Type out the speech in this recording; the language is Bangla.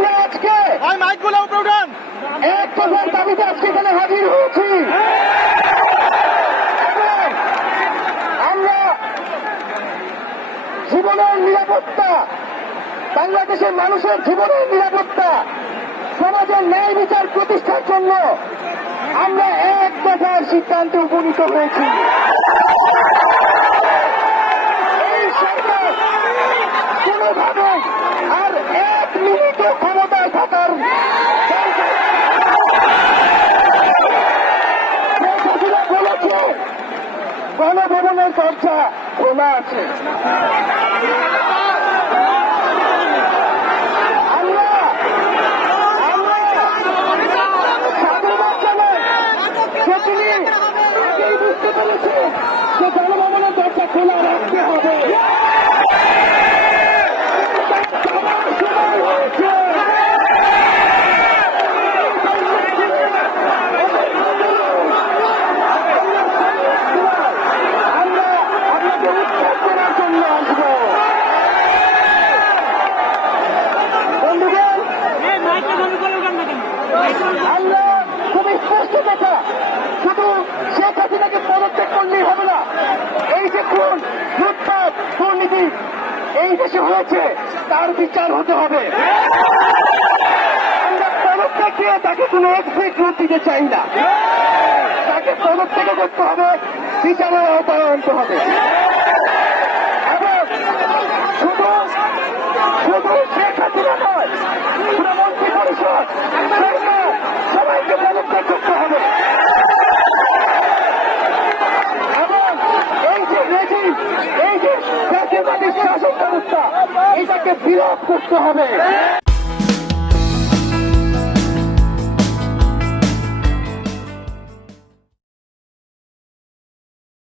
আমরা আজকে এক দফার দাবিতে আজকে এখানে হাজির হয়েছি। আমরা জীবনের নিরাপত্তা, বাংলাদেশের মানুষের জীবনের নিরাপত্তা, সমাজের ন্যায় বিচার প্রতিষ্ঠার জন্য আমরা এক দফার সিদ্ধান্তে উপনীত হয়েছি। এই সরকার কোনোভাবে আর এক মিনিটও ক্ষমতায় থাকার বলেছে গণভবনের দরজা খোলা আছে। বুঝতে পেরেছে যে গণভবনের দরজা খোলা রাখতে হবে। আমরা আপনাকে উৎখাত করার জন্য আসবো। বন্ধুগণ, আমরা খুব স্পষ্ট কথা, শুধু শেখ হাসিনাকে পদত্যাগ করলেই হবে না। এই যে খুন, লুটপাট, দুর্নীতি এই দেশে হয়েছে, তার বিচার হতে হবে। আমরা পদত্যাগ দিয়ে তাকে কোনো এক্সিট রুট দিতে চাই না। তাকে পদত্যাগ করতে হবে, বিচারের আওতায় আনতে হবে। এবং শুধু শেখ হাসিনা নয়, পুরো মন্ত্রী পরিষদ, সরকার, সবাইকে পদত্যাগ করতে হবে। এই যে জাতীয়তাবাদী শাসন ব্যবস্থা, এটাকে বিলোপ করতে হবে।